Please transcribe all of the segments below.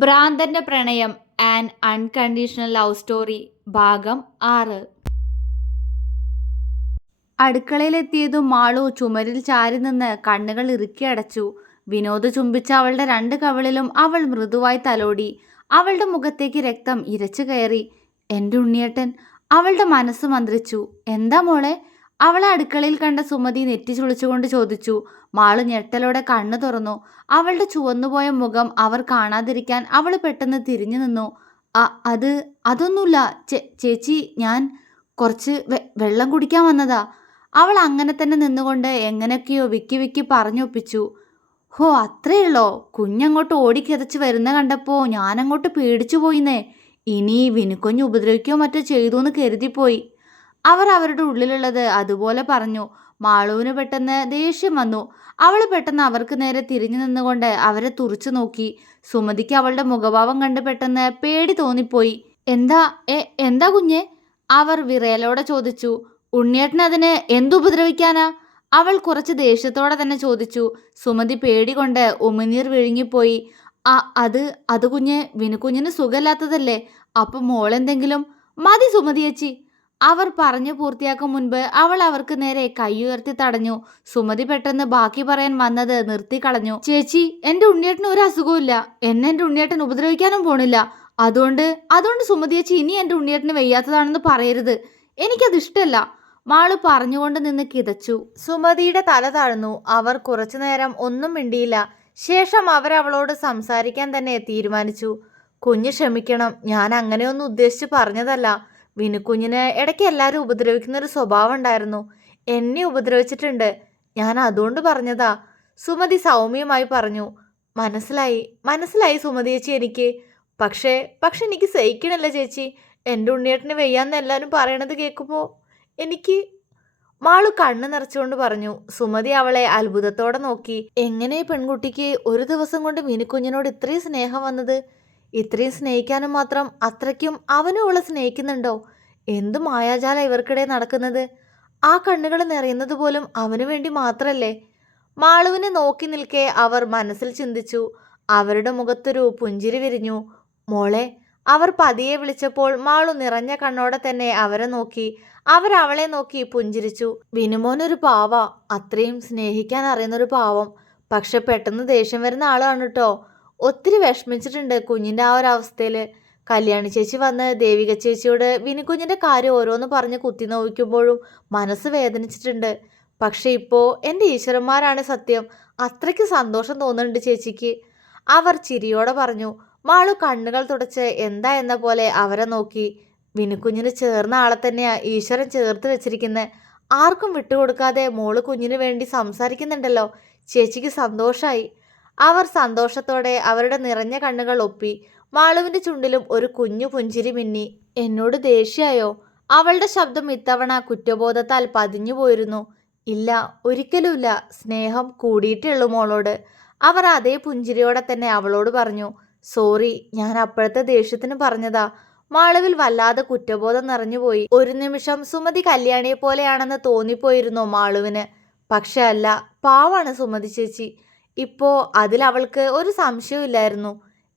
ഭ്രാന്തന്റെ പ്രണയം and unconditional love story ഭാഗം 6. അടുക്കളയിലെത്തിയതും മാളു ചുമരിൽ ചാരി നിന്ന് കണ്ണുകൾ ഇറുക്കി അടച്ചു. വിനോദ് ചുംബിച്ച അവളുടെ 2 കവിളിലും അവൾ മൃദുവായി തലോടി. അവളുടെ മുഖത്തേക്ക് രക്തം ഇരച്ചു കയറി. എൻ്റെ ഉണ്ണിയേട്ടൻ. അവളുടെ മനസ്സ് മന്ത്രിച്ചു. എന്താ മോളെ? അവളെ അടുക്കളയിൽ കണ്ട സുമതി നെറ്റി ചുളിച്ചുകൊണ്ട് ചോദിച്ചു. മാളു ഞെട്ടലോടെ കണ്ണു തുറന്നു. അവളുടെ ചുവന്നുപോയ മുഖം അവർ കാണാതിരിക്കാൻ അവൾ പെട്ടെന്ന് തിരിഞ്ഞു നിന്നു. അതൊന്നുമില്ല ചേച്ചി, ഞാൻ കുറച്ച് വെള്ളം കുടിക്കാൻ വന്നതാ. അവൾ അങ്ങനെ തന്നെ നിന്നുകൊണ്ട് എങ്ങനെയൊക്കെയോ വിക്കി വിക്കി പറഞ്ഞൊപ്പിച്ചു. ഹോ, അത്രയുള്ളോ? കുഞ്ഞങ്ങോട്ട് ഓടിക്കിതച്ച് വരുന്ന കണ്ടപ്പോൾ ഞാനങ്ങോട്ട് പേടിച്ചു പോയിന്നേ. ഇനി വിനുക്കുഞ്ഞ് ഉപദ്രവിക്കുകയോ മറ്റോ ചെയ്തു എന്ന് കരുതിപ്പോയി. അവർ അവരുടെ ഉള്ളിലുള്ളത് അതുപോലെ പറഞ്ഞു. മാളുവിന് പെട്ടെന്ന് ദേഷ്യം വന്നു. അവൾ പെട്ടെന്ന് അവർക്ക് നേരെ തിരിഞ്ഞു നിന്നുകൊണ്ട് അവരെ തുറിച്ചു നോക്കി. സുമതിക്ക് അവളുടെ മുഖഭാവം കണ്ട് പെട്ടെന്ന് പേടി തോന്നിപ്പോയി. എന്താ കുഞ്ഞെ? അവർ വിറയലോടെ ചോദിച്ചു. ഉണ്ണിയേട്ടൻ അതിന് എന്തുപദ്രവിക്കാനാ? അവൾ കുറച്ച് ദേഷ്യത്തോടെ തന്നെ ചോദിച്ചു. സുമതി പേടി കൊണ്ട് ഉമിനീർ വിഴുങ്ങിപ്പോയി. അത് കുഞ്ഞ്, വിനുക്കുഞ്ഞിന് സുഖമില്ലാത്തതല്ലേ? അപ്പം മോളെന്തെങ്കിലും? മതി സുമതി ചേച്ചി. അവർ പറഞ്ഞു പൂർത്തിയാക്കും മുൻപ് അവൾ അവർക്ക് നേരെ കൈയുയർത്തി തടഞ്ഞു. സുമതി പെട്ടെന്ന് ബാക്കി പറയാൻ വന്നത് നിർത്തിക്കളഞ്ഞു. ചേച്ചി, എൻ്റെ ഉണ്ണിയേട്ടന് ഒരു അസുഖമില്ല. എന്നെ എൻ്റെ ഉണ്ണിയേട്ടൻ ഉപദ്രവിക്കാനും പോണില്ല. അതുകൊണ്ട് സുമതി ചേച്ചി ഇനി എൻ്റെ ഉണ്ണിയേട്ടന് വയ്യാത്തതാണെന്ന് പറയരുത്. എനിക്കത് ഇഷ്ടമല്ല. മാള് പറഞ്ഞുകൊണ്ട് നിന്ന് കിതച്ചു. സുമതിയുടെ തല താഴ്ന്നു. അവർ കുറച്ചു നേരം ഒന്നും മിണ്ടിയില്ല. ശേഷം അവരവളോട് സംസാരിക്കാൻ തന്നെ തീരുമാനിച്ചു. കുഞ്ഞ് ക്ഷമിക്കണം, ഞാൻ അങ്ങനെയൊന്നും ഉദ്ദേശിച്ച് പറഞ്ഞതല്ല. വിനുക്കുഞ്ഞിന് ഇടയ്ക്ക് എല്ലാവരും ഉപദ്രവിക്കുന്നൊരു സ്വഭാവം ഉണ്ടായിരുന്നു. എന്നെ ഉപദ്രവിച്ചിട്ടുണ്ട്. ഞാൻ അതുകൊണ്ട് പറഞ്ഞതാ. സുമതി സൗമ്യമായി പറഞ്ഞു. മനസ്സിലായി സുമതി ചേച്ചി എനിക്ക്. പക്ഷേ എനിക്ക് സഹിക്കണില്ല ചേച്ചി. എൻ്റെ ഉണ്ണിയേട്ടന് വയ്യാന്ന് എല്ലാവരും പറയണത് കേൾക്കുമ്പോൾ എനിക്ക്. മാളു കണ്ണ് നിറച്ചുകൊണ്ട് പറഞ്ഞു. സുമതി അവളെ അത്ഭുതത്തോടെ നോക്കി. എങ്ങനെ പെൺകുട്ടിക്ക് ഒരു ദിവസം കൊണ്ട് വിനുക്കുഞ്ഞിനോട് ഇത്രയും സ്നേഹം വന്നത്? ഇത്രയും സ്നേഹിക്കാനും മാത്രം അത്രയ്ക്കും അവനും അവളെ സ്നേഹിക്കുന്നുണ്ടോ? എന്തു മായാജാല ഇവർക്കിടെ നടക്കുന്നത്? ആ കണ്ണുകൾ നിറയുന്നത് പോലും അവനു വേണ്ടി മാത്രല്ലേ? മാളുവിനെ നോക്കി നിൽക്കെ അവർ മനസ്സിൽ ചിന്തിച്ചു. അവരുടെ മുഖത്തൊരു പുഞ്ചിരി വിരിഞ്ഞു. മോളെ, അവർ പതിയെ വിളിച്ചപ്പോൾ മാളു നിറഞ്ഞ കണ്ണോടെ തന്നെ അവരെ നോക്കി. അവരവളെ നോക്കി പുഞ്ചിരിച്ചു. വിനുമോനൊരു പാവ, അത്രയും സ്നേഹിക്കാൻ അറിയുന്നൊരു പാവം. പക്ഷെ പെട്ടെന്ന് ദേഷ്യം വരുന്ന ആളാണ് കേട്ടോ. ഒത്തിരി വിഷമിച്ചിട്ടുണ്ട് കുഞ്ഞിൻ്റെ ആ ഒരു അവസ്ഥയിൽ. കല്യാണി ചേച്ചി വന്ന് ദേവിക ചേച്ചിയോട് വിനുക്കുഞ്ഞിൻ്റെ കാര്യം ഓരോന്ന് പറഞ്ഞ് കുത്തി നോവിക്കുമ്പോഴും മനസ്സ് വേദനിച്ചിട്ടുണ്ട്. പക്ഷെ ഇപ്പോൾ എൻ്റെ ഈശ്വരന്മാരാണ് സത്യം. അത്രയ്ക്ക് സന്തോഷം തോന്നുന്നുണ്ട് ചേച്ചിക്ക്. അവർ ചിരിയോടെ പറഞ്ഞു. മാളു കണ്ണുകൾ തുടച്ച് എന്താ എന്ന പോലെ അവരെ നോക്കി. വിനുക്കുഞ്ഞിന് ചേർന്ന ആളെ തന്നെയാ ഈശ്വരൻ ചേർത്ത് വെച്ചിരിക്കുന്നത്. ആർക്കും വിട്ടുകൊടുക്കാതെ മോള് കുഞ്ഞിന് വേണ്ടി സംസാരിക്കുന്നുണ്ടല്ലോ. ചേച്ചിക്ക് സന്തോഷമായി. അവർ സന്തോഷത്തോടെ അവരുടെ നിറഞ്ഞ കണ്ണുകൾ ഒപ്പി. മാളുവിൻ്റെ ചുണ്ടിലും ഒരു കുഞ്ഞു പുഞ്ചിരി മിന്നി. എന്നോട് ദേഷ്യായോ? അവളുടെ ശബ്ദം ഇത്തവണ കുറ്റബോധത്താൽ പതിഞ്ഞു പോയിരുന്നു. ഇല്ല, ഒരിക്കലുമില്ല. സ്നേഹം കൂടിയിട്ടുള്ളൂ മോളോട്. അവർ അതേ പുഞ്ചിരിയോടെ തന്നെ അവളോട് പറഞ്ഞു. സോറി, ഞാൻ അപ്പോഴത്തെ ദേഷ്യത്തിന് പറഞ്ഞതാ. മാളുവിൽ വല്ലാതെ കുറ്റബോധം നിറഞ്ഞുപോയി. ഒരു നിമിഷം സുമതി കല്യാണിയെ പോലെയാണെന്ന് തോന്നിപ്പോയിരുന്നു മാളുവിന്. പക്ഷെ അല്ല, പാവാണ് സുമതി ചേച്ചി. ഇപ്പോൾ അതിൽ അവൾക്ക് ഒരു സംശയമില്ലായിരുന്നു.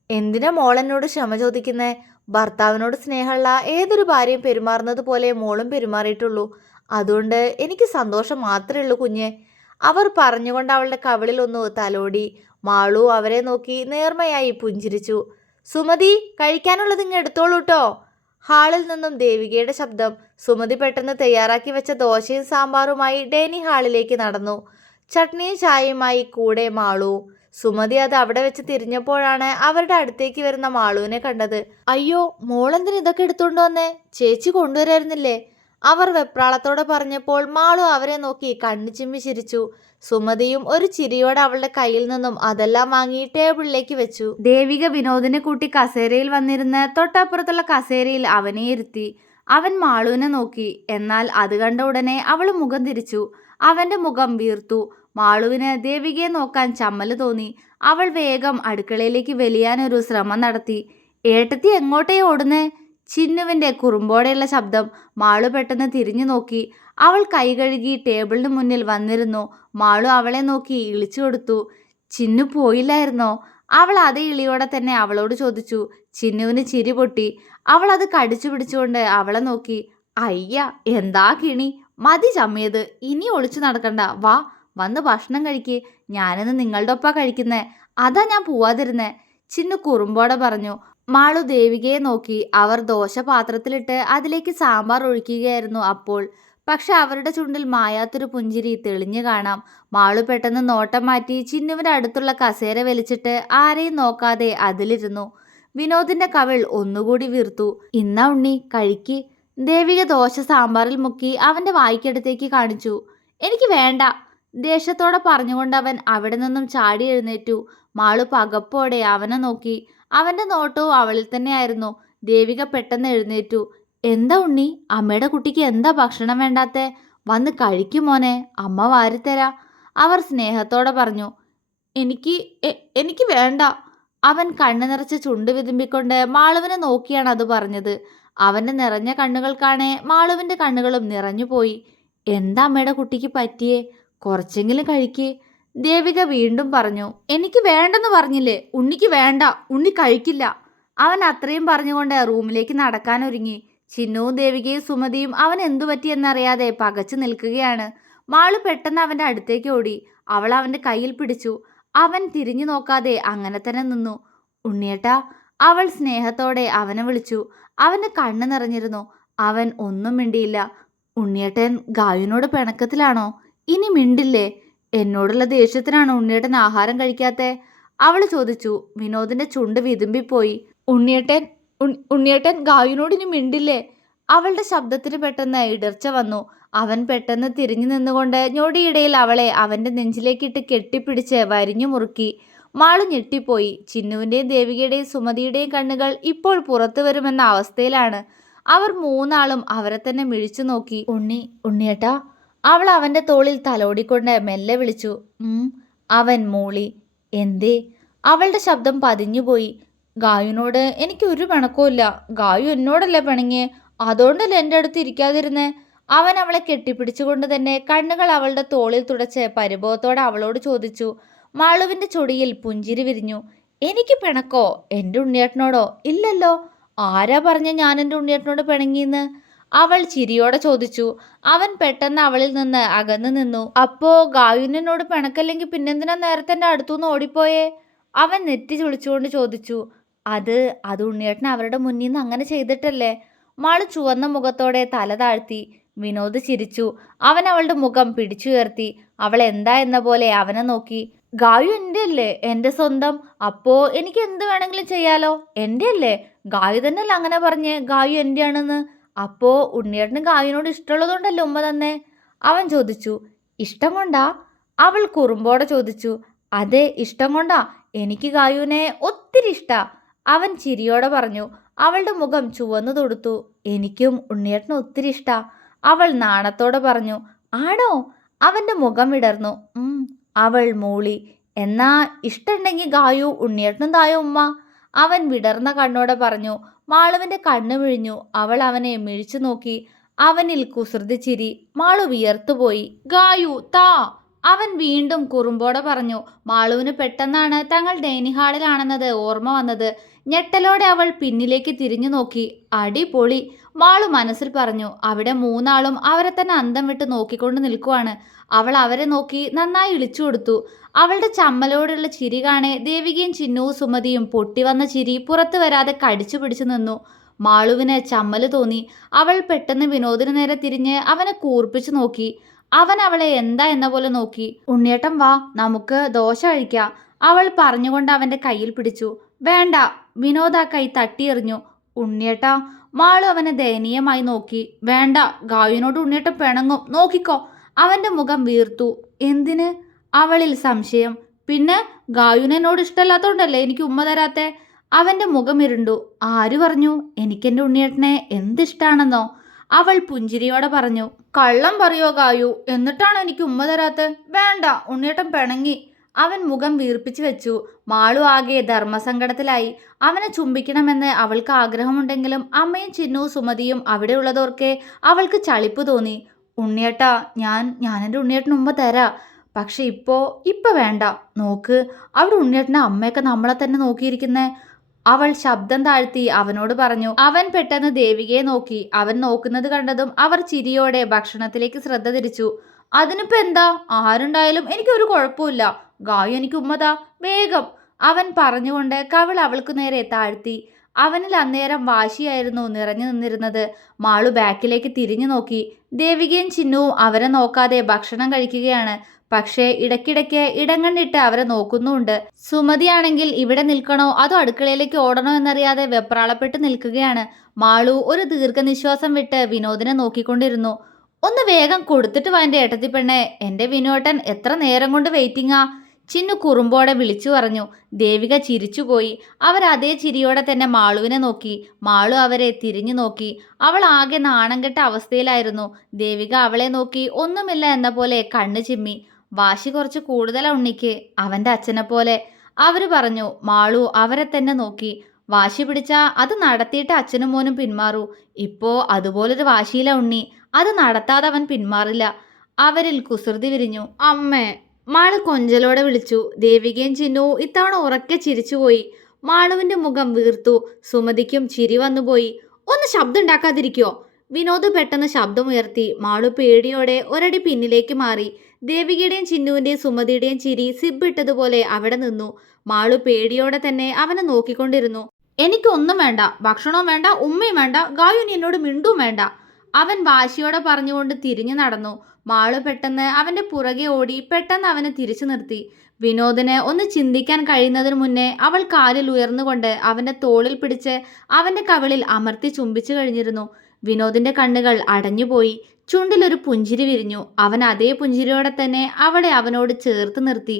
എന്തിനാ മോളെന്നോട് ക്ഷമ ചോദിക്കുന്നേ? ഭർത്താവിനോട് സ്നേഹമുള്ള ഏതൊരു ഭാര്യയും പെരുമാറുന്നത് പോലെ മോളും പെരുമാറിയിട്ടുള്ളൂ. അതുകൊണ്ട് എനിക്ക് സന്തോഷം മാത്രമേ ഉള്ളൂ കുഞ്ഞെ. അവർ പറഞ്ഞുകൊണ്ട് അവളുടെ കവിളിൽ ഒന്ന് തലോടി. മാളു അവരെ നോക്കി നേർമയായി പുഞ്ചിരിച്ചു. സുമതി, കഴിക്കാനുള്ളത് ഇങ്ങ് എടുത്തോളൂ കേട്ടോ. ഹാളിൽ നിന്നും ദേവികയുടെ ശബ്ദം. സുമതി പെട്ടെന്ന് തയ്യാറാക്കി വെച്ച ദോശയും സാമ്പാറുമായി ഡേനി ഹാളിലേക്ക് നടന്നു. ചട്നിയും ചായയുമായി കൂടെ മാളു. സുമതി അത് അവിടെ വെച്ച് തിരിഞ്ഞപ്പോഴാണ് അവരുടെ അടുത്തേക്ക് വരുന്ന മാളുവിനെ കണ്ടത്. അയ്യോ, മോളെന്തിന് ഇതൊക്കെ എടുത്തോണ്ട് വന്നേ? ചേച്ചി കൊണ്ടുവരായിരുന്നില്ലേ? അവർ വെപ്രാളത്തോടെ പറഞ്ഞപ്പോൾ മാളു അവരെ നോക്കി കണ്ണു ചിമ്മി ചിരിച്ചു. സുമതിയും ഒരു ചിരിയോടെ അവളുടെ കയ്യിൽ നിന്നും അതെല്ലാം വാങ്ങി ടേബിളിലേക്ക് വെച്ചു. ദേവിക വിനോദിനെ കൂട്ടി കസേരയിൽ വന്നിരുന്ന് തൊട്ടപ്പുറത്തുള്ള കസേരയിൽ അവനെ ഇരുത്തി. അവൻ മാളുവിനെ നോക്കി. എന്നാൽ അത് കണ്ട ഉടനെ അവൾ മുഖം തിരിച്ചു. അവന്റെ മുഖം വീർത്തു. മാളുവിന് ദേവികയെ നോക്കാൻ ചമ്മല് തോന്നി. അവൾ വേഗം അടുക്കളയിലേക്ക് വലിയാനൊരു ശ്രമം നടത്തി. ഏട്ടത്തി എങ്ങോട്ടേ ഓടുന്നേ? ചിന്നുവിൻ്റെ കുറുമ്പോടെയുള്ള ശബ്ദം. മാളു പെട്ടെന്ന് തിരിഞ്ഞു നോക്കി. അവൾ കൈ കഴുകി ടേബിളിന് മുന്നിൽ വന്നിരുന്നു. മാളു അവളെ നോക്കി ഇളിച്ചു കൊടുത്തു. ചിന്നു പോയില്ലായിരുന്നോ? അവൾ അതേ ഇളിയോടെ തന്നെ അവളോട് ചോദിച്ചു. ചിന്നുവിന് ചിരി പൊട്ടി. അവൾ അത് കടിച്ചു പിടിച്ചുകൊണ്ട് അവളെ നോക്കി. അയ്യ, എന്താ കിണി, മതി ചമ്മിയത്, ഇനി ഒളിച്ചു നടക്കണ്ട, വാ വന്ന് ഭക്ഷണം കഴിക്ക്. ഞാനിന്ന് നിങ്ങളുടെ ഒപ്പാ കഴിക്കുന്നേ, അതാ ഞാൻ പോവാതിരുന്നേ, ചിന്നു കുറുമ്പോടെ പറഞ്ഞു. മാളു ദേവികയെ നോക്കി. അവർ ദോശ പാത്രത്തിലിട്ട് അതിലേക്ക് സാമ്പാർ ഒഴിക്കുകയായിരുന്നു അപ്പോൾ. പക്ഷെ അവരുടെ ചുണ്ടിൽ മായാത്തൊരു പുഞ്ചിരി തെളിഞ്ഞു കാണാം. മാളു പെട്ടെന്ന് നോട്ടം മാറ്റി ചിന്നുവിന്റെ അടുത്തുള്ള കസേര വലിച്ചിട്ട് ആരെയും നോക്കാതെ അതിലിരുന്നു. വിനോദിന്റെ കവിൾ ഒന്നുകൂടി വീർത്തു. ഇന്നാ ഉണ്ണി, കഴിക്ക്. ദേവിക ദോശ സാമ്പാറിൽ മുക്കി അവന്റെ വായ്ക്കടുത്തേക്ക് കാണിച്ചു. എനിക്ക് വേണ്ട, ദേഷ്യത്തോടെ പറഞ്ഞുകൊണ്ട് അവൻ അവിടെ നിന്നും ചാടി എഴുന്നേറ്റു. മാളു പകപ്പോടെ അവനെ നോക്കി. അവന്റെ നോട്ടവും അവളിൽ തന്നെയായിരുന്നു. ദേവിക പെട്ടെന്ന് എഴുന്നേറ്റു. എന്താ ഉണ്ണി, അമ്മയുടെ കുട്ടിക്ക് എന്താ ഭക്ഷണം വേണ്ടാത്തെ? വന്ന് കഴിക്കും മോനെ, അമ്മ വാരിത്തരാ, അവർ സ്നേഹത്തോടെ പറഞ്ഞു. എനിക്ക് വേണ്ട. അവൻ കണ്ണു നിറച്ച് ചുണ്ട് വിതുമ്പിക്കൊണ്ട് മാളുവിനെ നോക്കിയാണ് അത് പറഞ്ഞത്. അവന്റെ നിറഞ്ഞ കണ്ണുകൾ കാണേ മാളുവിന്റെ കണ്ണുകളും നിറഞ്ഞുപോയി. എന്താ അമ്മയുടെ കുട്ടിക്ക് പറ്റിയേ? കുറച്ചെങ്കിലും കഴിക്ക്, ദേവിക വീണ്ടും പറഞ്ഞു. എനിക്ക് വേണ്ടെന്ന് പറഞ്ഞില്ലേ, ഉണ്ണിക്ക് വേണ്ട, ഉണ്ണി കഴിക്കില്ല. അവൻ അത്രയും പറഞ്ഞുകൊണ്ട് റൂമിലേക്ക് നടക്കാനൊരുങ്ങി. ചിന്നുവും ദേവികയും സുമതിയും അവൻ എന്തു പറ്റിയെന്നറിയാതെ പകച്ചു നിൽക്കുകയാണ്. മാളു പെട്ടെന്ന് അവന്റെ അടുത്തേക്ക് ഓടി. അവൾ അവന്റെ കയ്യിൽ പിടിച്ചു. അവൻ തിരിഞ്ഞു നോക്കാതെ അങ്ങനെ തന്നെ നിന്നു. ഉണ്ണിയേട്ടാ, അവൾ സ്നേഹത്തോടെ അവനെ വിളിച്ചു. അവന്റെ കണ്ണ് നിറഞ്ഞിരുന്നു. അവൻ ഒന്നും മിണ്ടിയില്ല. ഉണ്ണിയേട്ടൻ ഗായുവിനോട് പിണക്കത്തിലാണോ? ഇനി മിണ്ടില്ലേ? എന്നോടുള്ള ദേഷ്യത്തിനാണോ ഉണ്ണിയേട്ടൻ ആഹാരം കഴിക്കാത്തെ? അവൾ ചോദിച്ചു. വിനോദിന്റെ ചുണ്ട് വിതുമ്പിപ്പോയി. ഉണ്ണിയേട്ടൻ ഗായുവിനോട് ഇനി മിണ്ടില്ലേ? അവളുടെ ശബ്ദത്തിന് പെട്ടെന്ന് ഇടർച്ച വന്നു. അവൻ പെട്ടെന്ന് തിരിഞ്ഞു നിന്നുകൊണ്ട് ഞൊടിയിടയിൽ അവളെ അവന്റെ നെഞ്ചിലേക്കിട്ട് കെട്ടിപ്പിടിച്ച് വരിഞ്ഞു മുറുക്കി. മാളു ഞെട്ടിപ്പോയി. ചിന്നുവിന്റെയും ദേവികയുടെയും സുമതിയുടെയും കണ്ണുകൾ ഇപ്പോൾ പുറത്തു വരുമെന്ന അവസ്ഥയിലാണ്. അവർ മൂന്നാളും അവരെ തന്നെ മിഴിച്ചു നോക്കി. ഉണ്ണിയേട്ടാ, അവൾ അവന്റെ തോളിൽ തലോടിക്കൊണ്ട് മെല്ലെ വിളിച്ചു. അവൻ മൂളി. എന്തേ? അവളുടെ ശബ്ദം പതിഞ്ഞുപോയി. ഗായുവിനോട് എനിക്ക് ഒരു പിണക്കവുമില്ല. ഗായു എന്നോടല്ലേ പിണങ്ങിയേ, അതുകൊണ്ടല്ലേ എൻ്റെ അടുത്ത് ഇരിക്കാതിരുന്നേ. അവൻ അവളെ കെട്ടിപ്പിടിച്ചുകൊണ്ട് തന്നെ കണ്ണുകൾ അവളുടെ തോളിൽ തുടച്ച് പരിഭവത്തോടെ അവളോട് ചോദിച്ചു. മാളുവിന്റെ ചൊടിയിൽ പുഞ്ചിരി വിരിഞ്ഞു. എനിക്ക് പിണക്കോ? എൻ്റെ ഉണ്ണിയേട്ടനോടോ? ഇല്ലല്ലോ. ആരാ പറഞ്ഞ ഞാൻ എൻ്റെ ഉണ്ണിയേട്ടനോട് പിണങ്ങിയെന്ന്? അവൾ ചിരിയോടെ ചോദിച്ചു. അവൻ പെട്ടെന്ന് അവളിൽ നിന്ന് അകന്നു നിന്നു. അപ്പോ ഗായുവിനോട് പിണക്കല്ലെങ്കിൽ പിന്നെന്തിനാ നേരത്തെ എൻ്റെ അടുത്തുനിന്ന് ഓടിപ്പോയേ? അവൻ നെറ്റി ചുളിച്ചുകൊണ്ട് ചോദിച്ചു. അത് ഉണ്ണിയേട്ടൻ അവരുടെ മുന്നിൽ നിന്ന് അങ്ങനെ ചെയ്തിട്ടല്ലേ? മാള് ചുവന്ന മുഖത്തോടെ തല താഴ്ത്തി. വിനോദ് ചിരിച്ചു. അവൻ അവളുടെ മുഖം പിടിച്ചുയർത്തി. അവൾ എന്താ എന്ന പോലെ അവനെ നോക്കി. ഗായു എൻ്റെ അല്ലേ, എൻ്റെ സ്വന്തം. അപ്പോ എനിക്ക് എന്ത് വേണമെങ്കിലും ചെയ്യാലോ. എൻ്റെ അല്ലേ? ഗായു തന്നെയല്ല അങ്ങനെ പറഞ്ഞ് ഗായു എൻ്റെ ആണെന്ന്. അപ്പോ ഉണ്ണിയേട്ടന് ഗായുവിനോട് ഇഷ്ടമുള്ളതുകൊണ്ടല്ലേ ഉമ്മ തന്നെ? അവൻ ചോദിച്ചു. ഇഷ്ടം കൊണ്ടാ? അവൾ കുറുമ്പോടെ ചോദിച്ചു. അതെ, ഇഷ്ടം കൊണ്ടാ. എനിക്ക് ഗായുവിനെ ഒത്തിരി ഇഷ്ടാ, അവൻ ചിരിയോടെ പറഞ്ഞു. അവളുടെ മുഖം ചുവന്നു തൊടുത്തു. എനിക്കും ഉണ്ണിയേട്ടന് ഒത്തിരി ഇഷ്ടാ, അവൾ നാണത്തോടെ പറഞ്ഞു. ആണോ? അവന്റെ മുഖം വിടർന്നു. അവൾ മൂളി. എന്നാ ഇഷ്ടമുണ്ടെങ്കിൽ ഗായു ഉണ്ണിയേട്ടനും തായോ ഉമ്മ, അവൻ വിടർന്ന കണ്ണോടെ പറഞ്ഞു. മാളുവിന്റെ കണ്ണു മിഴിഞ്ഞു. അവൾ അവനെ മിഴിച്ചു നോക്കി. അവനിൽ കുസൃതി ചിരി. മാളു വിയർത്തുപോയി. ഗായു താ, അവൻ വീണ്ടും കുറുമ്പോടെ പറഞ്ഞു. മാളുവിന് പെട്ടെന്നാണ് തങ്ങൾ ഡൈനിങ് ഹാളിലാണെന്നത് ഓർമ്മ വന്നത്. ഞെട്ടലോടെ അവൾ പിന്നിലേക്ക് തിരിഞ്ഞു നോക്കി. അടിപൊളി, മാളു മനസ്സിൽ പറഞ്ഞു. അവിടെ മൂന്നാളും അവരെ തന്നെ അന്തം വിട്ട് നോക്കിക്കൊണ്ട് നിൽക്കുവാണ്. അവൾ അവരെ നോക്കി നന്നായി ഇളിച്ചു കൊടുത്തു. അവളുടെ ചമ്മലോടുള്ള ചിരി കാണെ ദേവികയും ചിന്നുവും സുമതിയും പൊട്ടിവന്ന ചിരി പുറത്തു വരാതെ കടിച്ചു പിടിച്ചു നിന്നു. മാളുവിന് ചമ്മല് തോന്നി. അവൾ പെട്ടെന്ന് വിനോദിന് നേരെ തിരിഞ്ഞ് അവനെ കൂർപ്പിച്ചു നോക്കി. അവൻ അവളെ എന്താ എന്ന പോലെ നോക്കി. ഉണ്ണിയേട്ടൻ വാ, നമുക്ക് ദോശ കഴിക്കാം, അവൾ പറഞ്ഞുകൊണ്ട് അവന്റെ കയ്യിൽ പിടിച്ചു. വേണ്ട, വിനോദ് ആ കൈ തട്ടിയെറിഞ്ഞു. ഉണ്ണിയേട്ടാ, മാളു അവനെ ദയനീയമായി നോക്കി. വേണ്ട, ഗായുവിനോട് ഉണ്ണിയേട്ടൻ പിണങ്ങും, നോക്കിക്കോ. അവന്റെ മുഖം വീർത്തു. എന്തിന്? അവളിൽ സംശയം. പിന്നെ ഗായുവിനോട് ഇഷ്ടമല്ലാത്തോണ്ടല്ലേ എനിക്ക് ഉമ്മ തരാത്തെ? അവന്റെ മുഖം ഇരുണ്ടു. ആര് പറഞ്ഞു എനിക്കെന്റെ ഉണ്ണിയേട്ടനെ എന്തിഷ്ടാണെന്നോ? അവൾ പുഞ്ചിരിയോടെ പറഞ്ഞു. കള്ളം പറയോ ഗായു, എന്നിട്ടാണ് എനിക്ക് ഉമ്മ തരാത്തെ? വേണ്ട, ഉണ്ണിയേട്ടൻ പിണങ്ങി. അവൻ മുഖം വീർപ്പിച്ചു വെച്ചു. മാളു ആകെ ധർമ്മസങ്കടത്തിലായി. അവനെ ചുംബിക്കണമെന്ന് അവൾക്ക് ആഗ്രഹമുണ്ടെങ്കിലും അമ്മയും ചിന്നുവും സുമതിയും അവിടെ ഉള്ളതോർക്കെ അവൾക്ക് ചളിപ്പ് തോന്നി. ഉണ്ണിയേട്ടാ, ഞാൻ എൻ്റെ ഉണ്ണിയേട്ടന് ഉമ്മ തരാ, പക്ഷെ ഇപ്പൊ വേണ്ട. നോക്ക്, അവിടെ ഉണ്ണിയേട്ടൻ്റെ അമ്മയൊക്കെ നമ്മളെ തന്നെ നോക്കിയിരിക്കുന്നേ. അവൾ ശബ്ദം താഴ്ത്തി അവനോട് പറഞ്ഞു. അവൻ പെട്ടെന്ന് ദേവികയെ നോക്കി. അവൻ നോക്കുന്നത് കണ്ടതും അവർ ചിരിയോടെ ഭക്ഷണത്തിലേക്ക് ശ്രദ്ധ തിരിച്ചു. അതിനിപ്പോ എന്താ, ആരുണ്ടായാലും എനിക്കൊരു കുഴപ്പമില്ല. ഗായു എനിക്ക് ഉമ്മതാ, വേഗം, അവൻ പറഞ്ഞുകൊണ്ട് കവിൾ അവൾക്ക് നേരെ താഴ്ത്തി. അവനിൽ അന്നേരം വാശിയായിരുന്നു നിറഞ്ഞു നിന്നിരുന്നത്. മാളു ബാക്കിലേക്ക് തിരിഞ്ഞു നോക്കി. ദേവികയും ചിന്നുവും അവരെ നോക്കാതെ ഭക്ഷണം കഴിക്കുകയാണ്. പക്ഷേ ഇടയ്ക്കിടയ്ക്ക് ഇടങ്ങണ്ണിട്ട് അവരെ നോക്കുന്നുണ്ട്. സുമതിയാണെങ്കിൽ ഇവിടെ നിൽക്കണോ അതോ അടുക്കളയിലേക്ക് ഓടണോ എന്നറിയാതെ വെപ്രാളപ്പെട്ട് നിൽക്കുകയാണ്. മാളു ഒരു ദീർഘനിശ്വാസം വിട്ട് വിനോദിനെ നോക്കിക്കൊണ്ടിരുന്നു. ഒന്ന് വേഗം കൊടുത്തിട്ട് വാ എൻ്റെ ഏട്ടത്തിപ്പെണ്ണെ, എൻ്റെ വിനോട്ടൻ എത്ര നേരം കൊണ്ട് വെയിറ്റിംഗാ, ചിന്നു കുറുമ്പോടെ വിളിച്ചു പറഞ്ഞു. ദേവിക ചിരിച്ചുപോയി. അവർ അതേ ചിരിയോടെ തന്നെ മാളുവിനെ നോക്കി. മാളു അവരെ തിരിഞ്ഞു നോക്കി. അവൾ ആകെ നാണം കെട്ട അവസ്ഥയിലായിരുന്നു. ദേവിക അവളെ നോക്കി ഒന്നുമില്ല എന്ന പോലെ കണ്ണു ചിമ്മി. വാശി കുറച്ച് കൂടുതലാ ഉണ്ണിക്ക്, അവൻ്റെ അച്ഛനെ പോലെ, അവര് പറഞ്ഞു. മാളു അവരെ തന്നെ നോക്കി. വാശി പിടിച്ചാ അത് നടത്തിയിട്ട് അച്ഛനും മോനും പിന്മാറൂ. ഇപ്പോ അതുപോലൊരു വാശിയില ഉണ്ണി, അത് നടത്താതെ അവൻ പിന്മാറില്ല. അവരിൽ കുസൃതി വിരിഞ്ഞു. അമ്മേ, മാള് കൊഞ്ചലോടെ വിളിച്ചു. ദേവികയും ചിന്നുവും ഇത്തവണ ഉറക്കെ ചിരിച്ചുപോയി. മാളുവിന്റെ മുഖം വീർത്തു. സുമതിക്കും ചിരി വന്നുപോയി. ഒന്ന് ശബ്ദം ഉണ്ടാക്കാതിരിക്കോ? വിനോദ് പെട്ടെന്ന് ശബ്ദമുയർത്തി. മാളു പേടിയോടെ ഒരടി പിന്നിലേക്ക് മാറി. ദേവികയുടെയും ചിന്നുവിന്റെയും സുമതിയുടെയും ചിരി സിബിട്ടതുപോലെ അവിടെ നിന്നു. മാളു പേടിയോടെ തന്നെ അവനെ നോക്കിക്കൊണ്ടിരുന്നു. എനിക്കൊന്നും വേണ്ട, ഭക്ഷണവും വേണ്ട, ഉമ്മയും വേണ്ട, ഗായുനി എന്നോട് മിണ്ടും വേണ്ട, അവൻ വാശിയോടെ പറഞ്ഞുകൊണ്ട് തിരിഞ്ഞു നടന്നു. മാളു പെട്ടെന്ന് അവന്റെ പുറകെ ഓടി പെട്ടെന്ന് അവനെ തിരിച്ചു നിർത്തി. വിനോദിന് ഒന്ന് ചിന്തിക്കാൻ കഴിയുന്നതിന് മുന്നേ അവൾ കാലിൽ ഉയർന്നുകൊണ്ട് അവന്റെ തോളിൽ പിടിച്ച് അവന്റെ കവിളിൽ അമർത്തി ചുംബിച്ചു കഴിഞ്ഞിരുന്നു. വിനോദിന്റെ കണ്ണുകൾ അടഞ്ഞുപോയി. ചുണ്ടിലൊരു പുഞ്ചിരി വിരിഞ്ഞു. അവൻ അതേ പുഞ്ചിരിയോടെ തന്നെ അവളെ അവനോട് ചേർത്ത് നിർത്തി.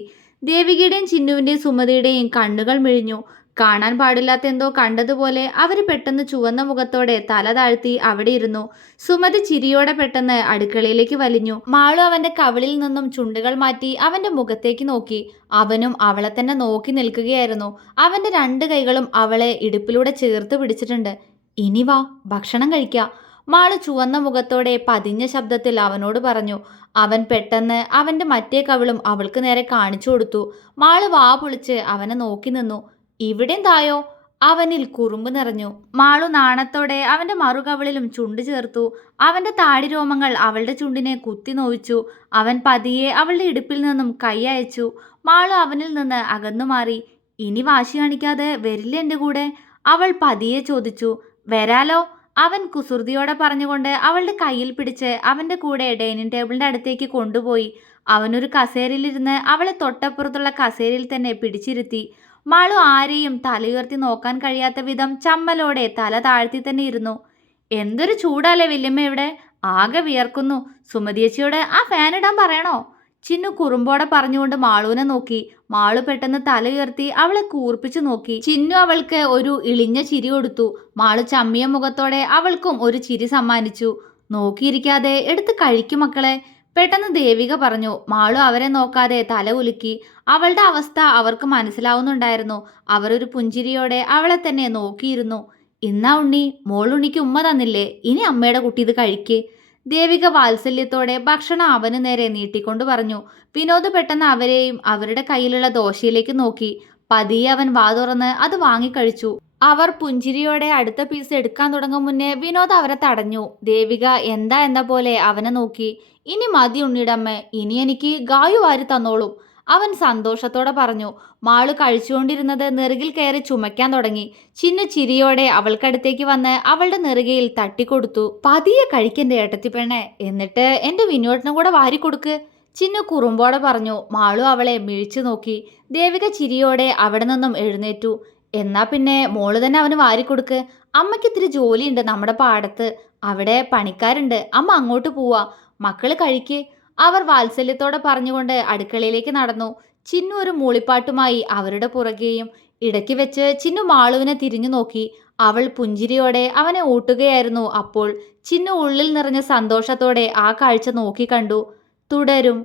ദേവികയുടെയും ചിന്നുവിന്റെയും സുമതിയുടെയും കണ്ണുകൾ മിഴിഞ്ഞു. കാണാൻ പാടില്ലാത്ത എന്തോ കണ്ടതുപോലെ അവർ പെട്ടെന്ന് ചുവന്ന മുഖത്തോടെ തല താഴ്ത്തി അവിടെ ഇരുന്നു. സുമതി ചിരിയോടെ പെട്ടെന്ന് അടുക്കളയിലേക്ക് വലിഞ്ഞു. മാളു അവന്റെ കവിളിൽ നിന്നും ചുണ്ടുകൾ മാറ്റി അവന്റെ മുഖത്തേക്ക് നോക്കി. അവനും അവളെ തന്നെ നോക്കി നിൽക്കുകയായിരുന്നു. അവന്റെ രണ്ട് കൈകളും അവളെ ഇടുപ്പിലൂടെ ചേർത്ത് പിടിച്ചിട്ടുണ്ട്. ഇനി വാ, ഭക്ഷണം കഴിക്കാം, മാളു ചുവന്ന മുഖത്തോടെ പതിഞ്ഞ ശബ്ദത്തിൽ അവനോട് പറഞ്ഞു. അവൻ പെട്ടെന്ന് അവന്റെ മറ്റേ കവിളും അവൾക്ക് നേരെ കാണിച്ചു കൊടുത്തു. മാളു വാ പൊളിച്ച് അവനെ നോക്കി നിന്നു. ഇവിടെയും തായോ? അവനിൽ കുറുമ്പ് നിറഞ്ഞു. മാളു നാണത്തോടെ അവന്റെ മറുകവിളിലും ചുണ്ടു ചേർത്തു. അവന്റെ താടിരോമങ്ങൾ അവളുടെ ചുണ്ടിനെ കുത്തി നോവിച്ചു. അവൻ പതിയെ അവളുടെ ഇടുപ്പിൽ നിന്നും കൈ അയച്ചു. മാളു അവനിൽ നിന്ന് അകന്നു മാറി. ഇനി വാശി കാണിക്കാതെ വരില്ല എൻ്റെ കൂടെ? അവൾ പതിയെ ചോദിച്ചു. വരാലോ, അവൻ കുസൃതിയോടെ പറഞ്ഞുകൊണ്ട് അവളുടെ കയ്യിൽ പിടിച്ച് അവന്റെ കൂടെ ഡൈനിങ് ടേബിളിന്റെ അടുത്തേക്ക് കൊണ്ടുപോയി. അവനൊരു കസേരയിലിരുന്ന് അവളെ തൊട്ടപ്പുറത്തുള്ള കസേരയിൽ തന്നെ പിടിച്ചിരുത്തി. മാളു ആരെയും തലയുയർത്തി നോക്കാൻ കഴിയാത്ത വിധം ചമ്മലോടെ തല താഴ്ത്തി തന്നെ ഇരുന്നു. എന്തൊരു ചൂടാലേ വല്യമ്മ, ഇവിടെ ആകെ വിയർക്കുന്നു. സുമതിയച്ചിയോട് ആ ഫാൻ ഇടാൻ പറയണോ? ചിന്നു കുറുമ്പോടെ പറഞ്ഞുകൊണ്ട് മാളുവിനെ നോക്കി. മാളു പെട്ടെന്ന് തല ഉയർത്തി അവളെ കൂർപ്പിച്ചു നോക്കി. ചിന്നു അവൾക്ക് ഒരു ഇളിഞ്ഞ ചിരി കൊടുത്തു. മാളു ചമ്മിയ മുഖത്തോടെ അവൾക്കും ഒരു ചിരി സമ്മാനിച്ചു. നോക്കിയിരിക്കാതെ എടുത്ത് കഴിക്കും മക്കളെ, പെട്ടെന്ന് ദേവിക പറഞ്ഞു. മാളു അവരെ നോക്കാതെ തല ഉലുക്കി. അവളുടെ അവസ്ഥ അവർക്ക് മനസ്സിലാവുന്നുണ്ടായിരുന്നു. അവരൊരു പുഞ്ചിരിയോടെ അവളെ തന്നെ നോക്കിയിരുന്നു. ഇന്നാ ഉണ്ണി, മോളുണ്ണിക്ക് ഉമ്മ തന്നില്ലേ, ഇനി അമ്മയുടെ കുട്ടി ഇത് കഴിക്ക്. ദേവിക വാത്സല്യത്തോടെ ഭക്ഷണം അവന് നേരെ നീട്ടിക്കൊണ്ട് പറഞ്ഞു. വിനോദ് പെട്ടെന്ന് അവരെയും അവരുടെ കയ്യിലുള്ള ദോശയിലേക്ക് നോക്കി. പതിയെ അവൻ വാ തുറന്ന് അത് വാങ്ങിക്കഴിച്ചു. അവർ പുഞ്ചിരിയോടെ അടുത്ത പീസ് എടുക്കാൻ തുടങ്ങും മുന്നേ വിനോദ് അവരെ തടഞ്ഞു. ദേവിക എന്താ എന്ന പോലെ അവനെ നോക്കി. ഇനി മതി ഉണ്ണിടമ്മേ, ഇനി എനിക്ക് ഗായു വാരി തന്നോളും, അവൻ സന്തോഷത്തോടെ പറഞ്ഞു. മാളു കഴിച്ചുകൊണ്ടിരുന്നത് നെറുകിൽ കയറി ചുമയ്ക്കാൻ തുടങ്ങി. ചിന്നു ചിരിയോടെ അവൾക്കടുത്തേക്ക് വന്ന് അവളുടെ നെറുകയിൽ തട്ടിക്കൊടുത്തു. പതിയെ കഴിക്കെൻ്റെ ഏട്ടത്തിപ്പെണ്ണെ, എന്നിട്ട് എൻ്റെ വിനോദിനും കൂടെ വാരിക്കൊടുക്ക്, ചിന്നു കുറുമ്പോടെ പറഞ്ഞു. മാളു അവളെ മിഴിച്ചു നോക്കി. ദേവിക ചിരിയോടെ അവിടെ നിന്നും എഴുന്നേറ്റു. എന്നാ പിന്നെ മോള് തന്നെ അവന് വാരിക്കൊടുക്ക്, അമ്മയ്ക്ക് ഇത്തിരി ജോലിയുണ്ട് നമ്മുടെ പാടത്ത്, അവിടെ പണിക്കാരുണ്ട്, അമ്മ അങ്ങോട്ട് പോവാ, മക്കള് കഴിക്ക്, അവർ വാത്സല്യത്തോടെ പറഞ്ഞുകൊണ്ട് അടുക്കളയിലേക്ക് നടന്നു. ചിന്നു ഒരു മൂളിപ്പാട്ടുമായി അവരുടെ പുറകെയും. ഇടയ്ക്ക് വെച്ച് ചിന്നു മാളുവിനെ തിരിഞ്ഞു നോക്കി. അവൾ പുഞ്ചിരിയോടെ അവനെ ഊട്ടുകയായിരുന്നു. അപ്പോൾ ചിന്നു ഉള്ളിൽ നിറഞ്ഞ സന്തോഷത്തോടെ ആ കാഴ്ച നോക്കി കണ്ടു. തുടരും.